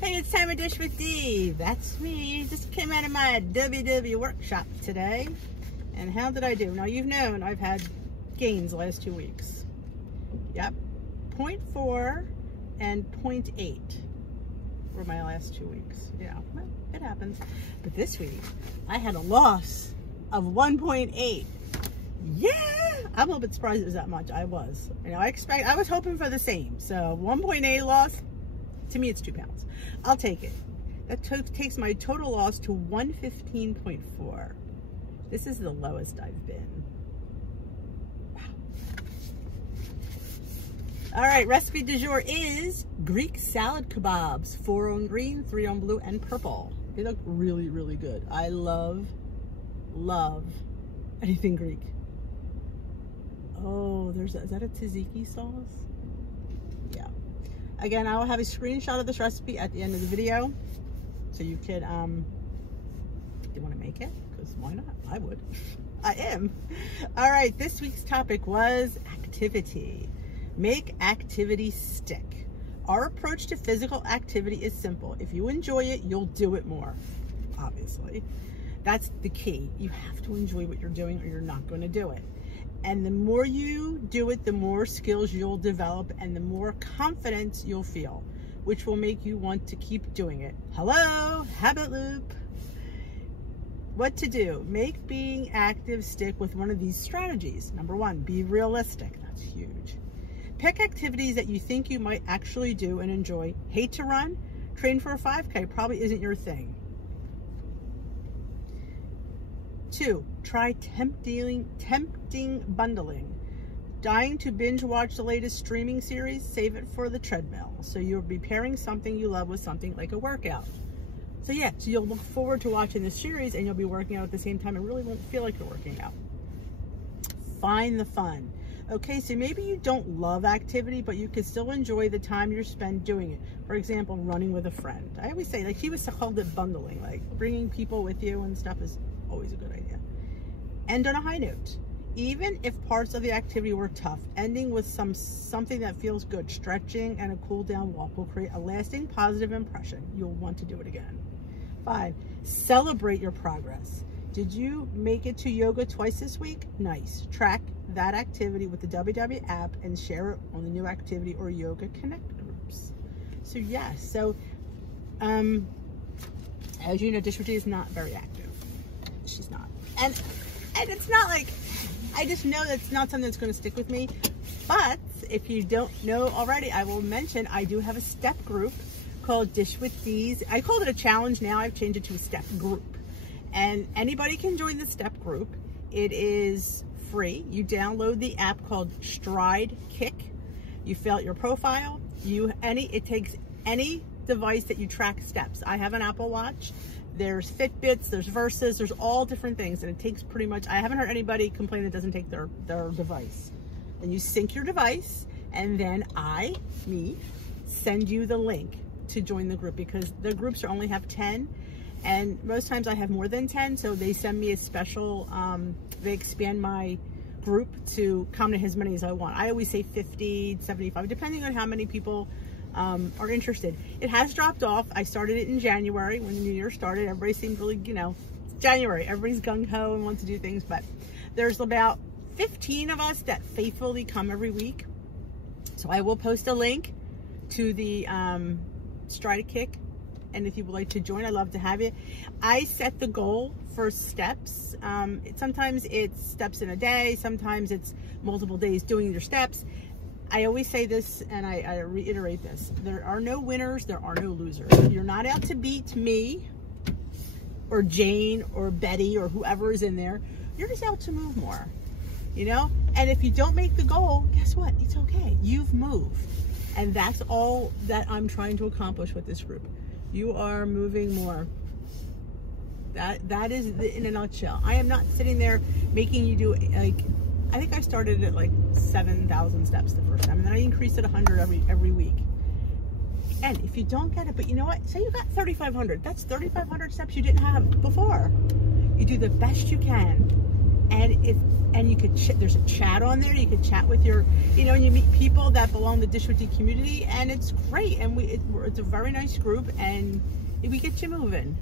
Hey, it's time to dish with Dee. That's me. Just came out of my WW workshop today. And how did I do? Now, you've known I've had gains the last 2 weeks. Yep. 0.4 and 0.8 were my last 2 weeks. Yeah, well, it happens. But this week, I had a loss of 1.8. Yeah! I'm a little bit surprised it was that much. I was. You know, I was hoping for the same. So 1.8 loss, to me it's 2 pounds. I'll take it. That takes my total loss to 115.4. This is the lowest I've been. Wow. All right, recipe du jour is Greek salad kebabs. 4 on green, 3 on blue, and purple. They look really, really good. I love anything Greek. Oh, is that a tzatziki sauce? Yeah. Again, I will have a screenshot of this recipe at the end of the video. So you could, if you want to make it, because why not? I would. I am. All right, this week's topic was activity. Make activity stick. Our approach to physical activity is simple. If you enjoy it, you'll do it more, obviously. That's the key. You have to enjoy what you're doing or you're not going to do it. And the more you do it, the more skills you'll develop and the more confidence you'll feel, which will make you want to keep doing it. Hello, habit loop. What to do? Make being active stick with one of these strategies. Number 1, be realistic. That's huge. Pick activities that you think you might actually do and enjoy. Hate to run? Train for a 5K probably isn't your thing. 2, try tempting bundling. Dying to binge watch the latest streaming series? Save it for the treadmill. So you'll be pairing something you love with something like a workout. So yeah, so you'll look forward to watching the series and you'll be working out at the same time and really won't feel like you're working out. Find the fun. Okay, so maybe you don't love activity, but you can still enjoy the time you spend doing it. For example, running with a friend. I always say, like, she was called it bundling, like bringing people with you and stuff is always a good idea. End on a high note. Even if parts of the activity were tough, ending with something that feels good, stretching and a cool down walk will create a lasting positive impression. You'll want to do it again. 5, celebrate your progress. Did you make it to yoga twice this week? Nice. Track that activity with the WW app and share it on the new activity or yoga connect groups. So yes, so as you know, Dish with Dee is not very active. She's not. And it's not like, I just know that's not something that's going to stick with me. But if you don't know already, I will mention I do have a step group called Dish with Dee's. I called it a challenge. Now I've changed it to a step group. And anybody can join the step group. It is free. You download the app called Stride Kick. You fill out your profile. It takes any device that you track steps. I have an Apple Watch. There's Fitbits, there's Versus, there's all different things, and it takes pretty much, I haven't heard anybody complain it doesn't take their device. Then you sync your device, and then me, send you the link to join the group, because the groups only have 10, and most times I have more than 10, so they send me a special, they expand my group to come to as many as I want. I always say 50, 75, depending on how many people are interested. It has dropped off. I started it in January when the new year started. Everybody seemed really, you know, it's January. Everybody's gung-ho and wants to do things, but there's about 15 of us that faithfully come every week. So I will post a link to the Stride Kick, and if you would like to join, I'd love to have you. I set the goal for steps. Sometimes it's steps in a day. Sometimes it's multiple days doing your steps. I always say this, and I reiterate this. There are no winners, there are no losers. You're not out to beat me or Jane or Betty or whoever is in there. You're just out to move more, you know? And if you don't make the goal, guess what? It's okay. You've moved. And that's all that I'm trying to accomplish with this group. You are moving more. That is in a nutshell. I am not sitting there making you do, like, I think I started at like 7,000 steps the first time, and then I increased it 100 every week. And if you don't get it, but you know what? Say you got 3,500. That's 3,500 steps you didn't have before. You do the best you can. and you could there's a chat on there. You could chat with your, and you meet people that belong to the Dish with D community, and it's great. And it's a very nice group, and we get you moving.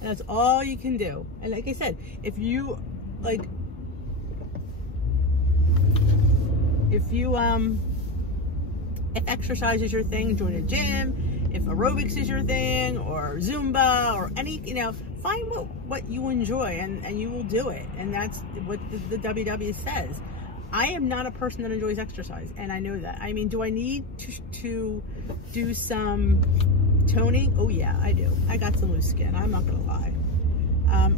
And that's all you can do. And like I said, if exercise is your thing, join a gym. If aerobics is your thing, or Zumba, or any, find what you enjoy, and you will do it. And that's what the WW says. I am not a person that enjoys exercise, and I know that. I mean, do I need to do some toning? Oh yeah, I do. I got some loose skin, I'm not gonna lie.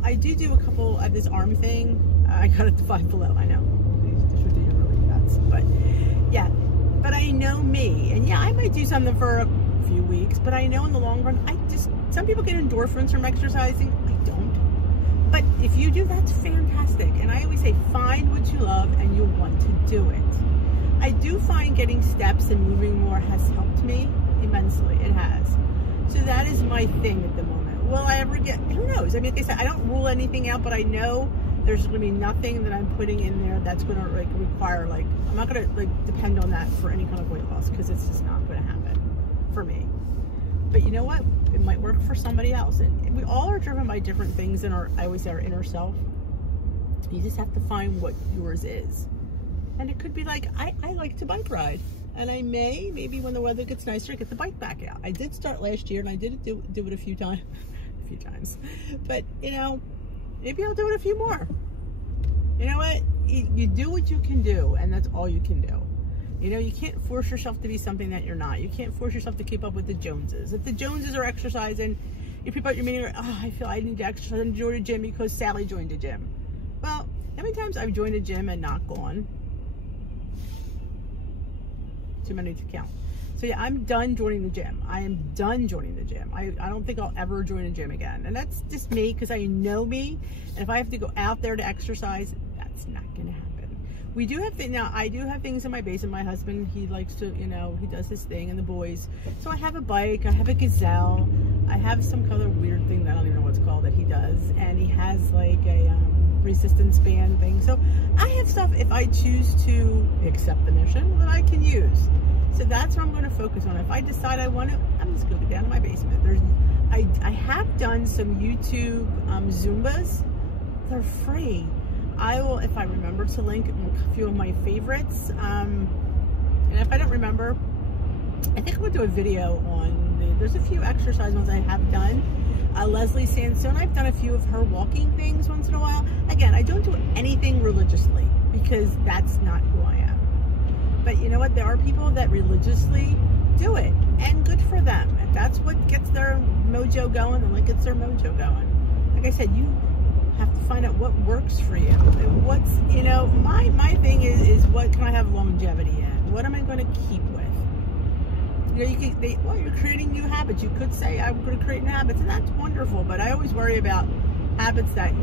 I do a couple of this arm thing. I got it to 5 Below, I know. These are really nuts, but yeah. But I know me, and yeah, I might do something for a few weeks, but I know in the long run, some people get endorphins from exercising. I don't. But if you do, that's fantastic. And I always say, find what you love and you'll want to do it. I do find getting steps and moving more has helped me immensely. It has. So that is my thing at the moment. Will I ever get, who knows? I mean, like I said, I don't rule anything out, but I know there's going to be nothing that I'm putting in there that's going to require, I'm not going to depend on that for any kind of weight loss, because it's just not going to happen for me. But you know what? It might work for somebody else. And we all are driven by different things in I always say, our inner self. You just have to find what yours is. And it could be like, I like to bike ride. And I maybe when the weather gets nicer, get the bike back out. I did start last year, and I did do it a few times. But, maybe I'll do it a few more. You know what? You do what you can do, and that's all you can do. You can't force yourself to be something that you're not. You can't force yourself to keep up with the Joneses. If the Joneses are exercising, you people at your meeting are, I feel I need to exercise and join a gym because Sally joined a gym. Well, how many times I've joined a gym and not gone? Too many to count. So yeah, I'm done joining the gym. I am done joining the gym. I don't think I'll ever join a gym again. And that's just me, because I know me. And if I have to go out there to exercise, that's not going to happen. We do have things, now I do have things in my basement. My husband, he likes to, he does his thing, and the boys. So I have a bike, I have a Gazelle, I have some kind of weird thing that I don't even know what's called that he does. And he has like a resistance band thing. So I have stuff, if I choose to accept the mission, that I can use. So that's what I'm going to focus on. If I decide I want to, I'm just going to go down to my basement. I have done some YouTube Zumbas. They're free. I will, if I remember to link a few of my favorites. And if I don't remember, I think I'm going to do a video on there's a few exercise ones I have done. Leslie Sandstone, I've done a few of her walking things once in a while. Again, I don't do anything religiously, because that's not who I am. But you know what? There are people that religiously do it, and good for them. And that's what gets their mojo going, and what gets their mojo going. Like I said, you have to find out what works for you. And what's, my thing is what can I have longevity in? What am I going to keep with? You're creating new habits. You could say, I'm going to create new habits, and that's wonderful. But I always worry about habits that,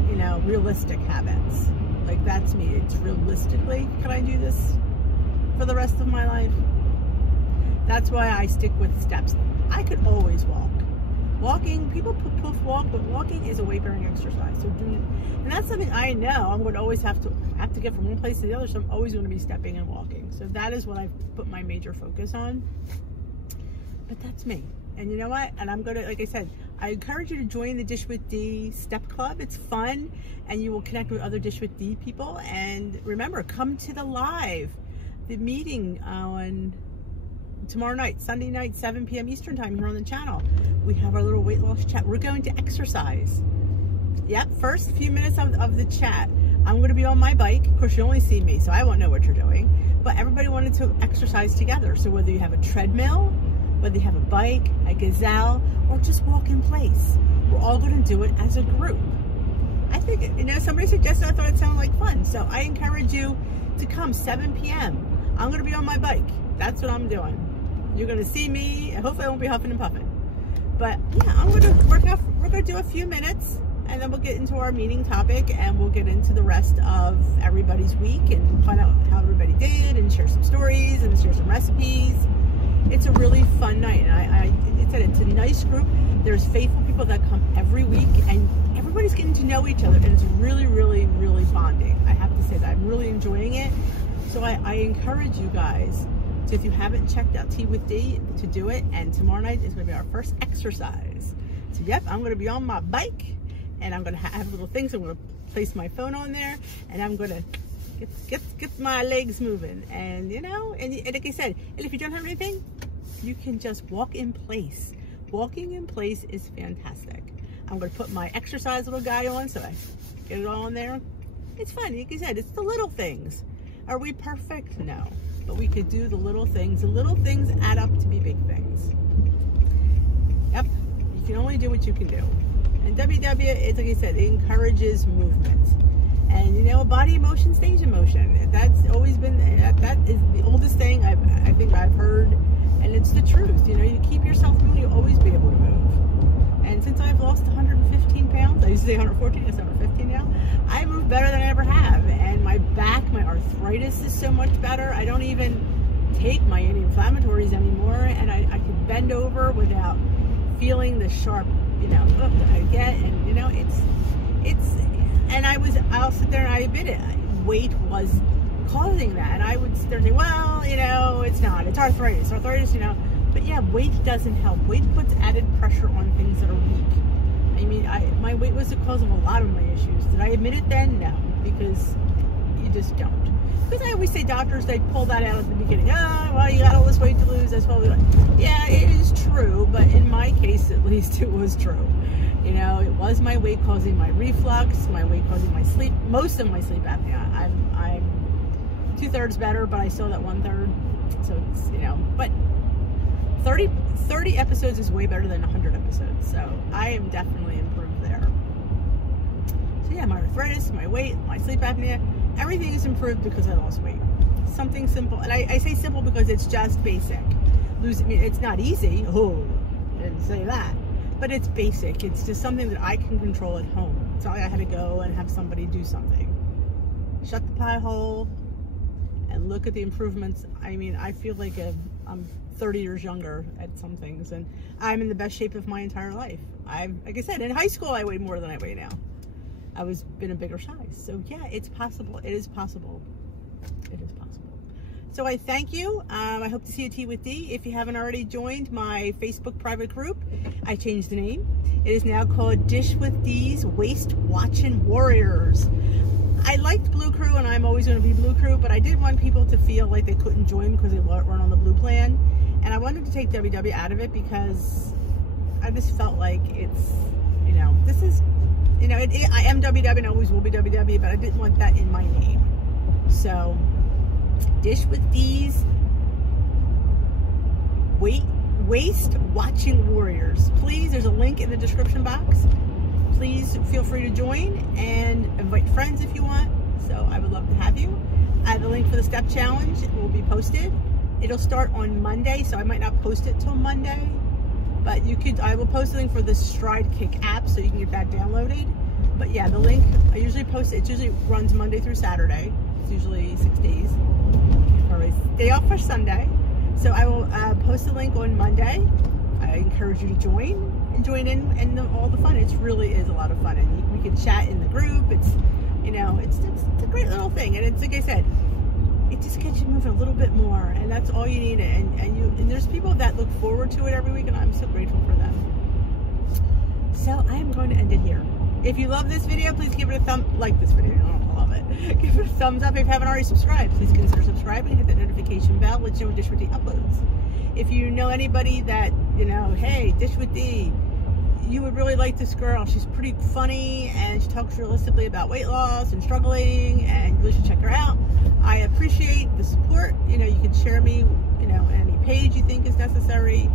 realistic habits. Like, that's me. It's realistically, can I do this for the rest of my life? That's why I stick with steps. I could always walk. Walking, people poof walk, but walking is a weight-bearing exercise. So and that's something I know I'm going to always have to get from one place to the other. So I'm always going to be stepping and walking. So that is what I've put my major focus on. But that's me. And you know what? And I'm going to, like I said, I encourage you to join the Dish with D Step Club. It's fun, and you will connect with other Dish with D people. And remember, come to the meeting on tomorrow night, Sunday night, 7 p.m. Eastern time here on the channel. We have our little weight loss chat. We're going to exercise. Yep, first few minutes of the chat, I'm going to be on my bike. Of course, you only see me, so I won't know what you're doing. But everybody wanted to exercise together. So whether you have a treadmill, whether you have a bike, a Gazelle, or just walk in place, we're all going to do it as a group. I think, somebody suggested, I thought it sounded like fun. So I encourage you to come 7 p.m. I'm going to be on my bike. That's what I'm doing. You're going to see me. Hopefully I won't be huffing and puffing. But yeah, we're going to do a few minutes, and then we'll get into our meeting topic, and we'll get into the rest of everybody's week and find out how everybody did, and share some stories and share some recipes. It's a really fun fun night. And it said it's a nice group. There's faithful people that come every week, and everybody's getting to know each other, and it's really, really, really bonding. I have to say that I'm really enjoying it. So I encourage you guys to, if you haven't checked out Tea with D, to do it. And tomorrow night is going to be our first exercise. So yep, I'm going to be on my bike, and I'm going to have little things. I'm going to place my phone on there, and I'm going to get my legs moving. And you know, and like I said, and if you don't have anything, you can just walk in place. Walking in place is fantastic. I'm going to put my exercise little guy on, so I get it all in there. It's fun. Like I said, it's the little things. Are we perfect? No. But we could do the little things. The little things add up to be big things. Yep. You can only do what you can do. And WW is, like I said, it encourages movement. And you know, body emotion, stage emotion. That's always been, that is the oldest thing I think I've heard. And it's the truth. You know, you keep yourself moving, you'll always be able to move. And since I've lost 115 pounds, I used to say 114, it's 115 now, I move better than I ever have. And my back, my arthritis is so much better. I don't even take my anti-inflammatories anymore, and I can bend over without feeling the sharp, you know, that I get. And you know, it's, and I'll sit there and I admit it, weight was causing that. And I would sit there and say, well, you know, it's not, it's arthritis, you know. But yeah, weight doesn't help. Weight puts added pressure on things that are weak. I mean, my weight was the cause of a lot of my issues. Did I admit it then? No, because you just don't. Because I always say doctors, they pull that out at the beginning. Oh, well, you got all this weight to lose. That's probably like, yeah, it is true. But in my case, at least, it was true. You know, it was my weight causing my reflux, my weight causing my sleep, most of my sleep apnea. I'm 2/3 better, but I still that 1/3. So it's, you know, but 30 episodes is way better than 100 episodes. So I am definitely improved there. So yeah, my arthritis, my weight, my sleep apnea, everything is improved because I lost weight. Something simple. And I say simple because it's just basic. I mean, it's not easy. Oh, I didn't say that. But it's basic. It's just something that I can control at home. It's not like I had to go and have somebody do something. Shut the pie hole and look at the improvements. I mean, I feel like I'm 30 years younger at some things, and I'm in the best shape of my entire life. Like I said, in high school, I weighed more than I weigh now. I was been a bigger size. So yeah, it's possible. It is possible. It is possible. So I thank you. I hope to see you at Tea with D. If you haven't already joined my Facebook private group, I changed the name. It is now called Dish with D's Waist Watching Warriors. I liked Blue Crew, and I'm always going to be Blue Crew, but I didn't want people to feel like they couldn't join because they weren't on the blue plan. And I wanted to take WW out of it because I just felt like it's, you know, this is, you know, I am WW and I always will be WW, but I didn't want that in my name. So, Dish with D's Waist Watching Warriors. Please, there's a link in the description box. Please feel free to join and invite friends if you want. So I would love to have you. The link for the step challenge will be posted. It'll start on Monday, so I might not post it till Monday. But you could, I will post a link for the Stride Kick app so you can get that downloaded. But yeah, the link, I usually post it. It usually runs Monday through Saturday. It's usually 6 days. Or a day off for Sunday. So I will post a link on Monday. I encourage you to join in all the fun. It really is a lot of fun, and we can chat in the group. It's, you know, it's a great little thing, and it's like I said, it just gets you moving a little bit more, and that's all you need. And there's people that look forward to it every week, and I'm so grateful for them. So I am going to end it here. If you love this video, please give it a like this video. I love it. Give it a thumbs up. If you haven't already subscribed, please consider subscribing. Hit that notification bell. Let you know when Dish with D uploads. If you know anybody that, you know, hey, Dish with D, you would really like this girl. She's pretty funny, and she talks realistically about weight loss and struggling, and you really should check her out. I appreciate the support. You know, you can share me, you know, any page you think is necessary.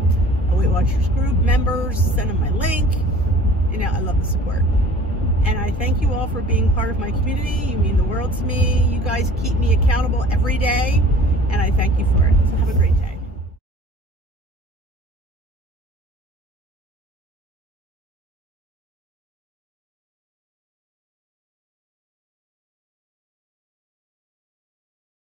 A Weight Watchers group members, send them my link. You know, I love the support. And I thank you all for being part of my community. You mean the world to me. You guys keep me accountable every day, and I thank you for it. So have a great day.